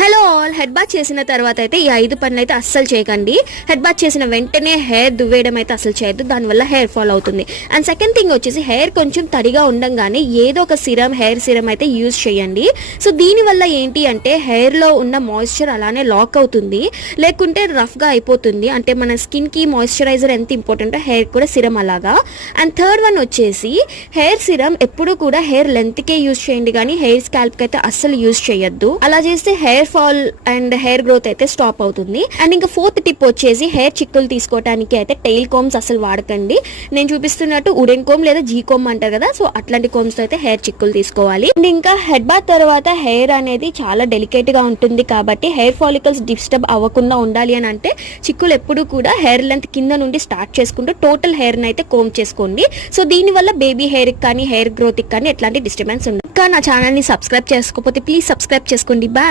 Hello all, head bath చేసిన తర్వాత అయితే ఈ 5 పనులు అయితే అస్సలు చేయకండి. హెడ్ బాత్ చేసిన వెంటనే హెయిర్ దువ్వేయడం అయితే అసలు చేయొద్దు, దానివల్ల హెయిర్ ఫాల్ అవుతుంది. అండ్ సెకండ్ థింగ్ వచ్చేసి హెయిర్ కొంచెం తడిగా ఉండంగానే ఏదో ఒక హెయిర్ సిరం అయితే యూజ్ చేయండి. సో దీనివల్ల ఏంటి అంటే హెయిర్లో ఉన్న మాయిశ్చర్ అలానే లాక్ అవుతుంది, లేకుంటే రఫ్గా అయిపోతుంది. అంటే మన స్కిన్కి మాయిశ్చరైజర్ ఎంత ఇంపార్టెంటో హెయిర్ కూడా సిరం అలాగా. అండ్ థర్డ్ వన్ వచ్చేసి హెయిర్ సిరం ఎప్పుడు కూడా హెయిర్ లెంత్కే యూజ్ చేయండి, కానీ హెయిర్ స్కాల్ప్కి అయితే అస్సలు యూజ్ చేయొద్దు. అలా చేస్తే hair fall and hair growth అయితే స్టాప్ అవుతుంది. అండ్ ఇంకా ఫోర్త్ టిప్ వచ్చేసి హెయిర్ చిక్కులు తీసుకోవడానికి అయితే టెయిల్ కోమ్స్ అసలు వాడకండి. నేను చూపిస్తున్నట్టు ఉడెన్ కోమ్ లేదా జీ కోమ్ అంటారు కదా, సో అట్లాంటి కోమ్స్ అయితే హెయిర్ చిక్కులు తీసుకోవాలి. అండ్ ఇంకా హెడ్ బాత్ తర్వాత హెయిర్ అనేది చాలా డెలికేట్ గా ఉంటుంది కాబట్టి హెయిర్ ఫాలికల్స్ డిస్టర్బ్ అవ్వకుండా ఉండాలి అని అంటే చిక్కులు ఎప్పుడు కూడా హెయిర్ లెంత్ కింద నుండి స్టార్ట్ చేసుకుంటూ టోటల్ హెయిర్ అయితే కోమ్ చేసుకోండి. సో దీనివల్ల బేబీ హెయిర్ కానీ హెయిర్ గ్రోత్ కానీ ఎట్లాంటి డిస్టర్బెన్స్ ఉండదు. ఇంకా నా ఛానల్ ని సబ్స్క్రైబ్ చేసుకోకపోతే ప్లీజ్ సబ్స్క్రైబ్ చేసుకోండి. బాయ్.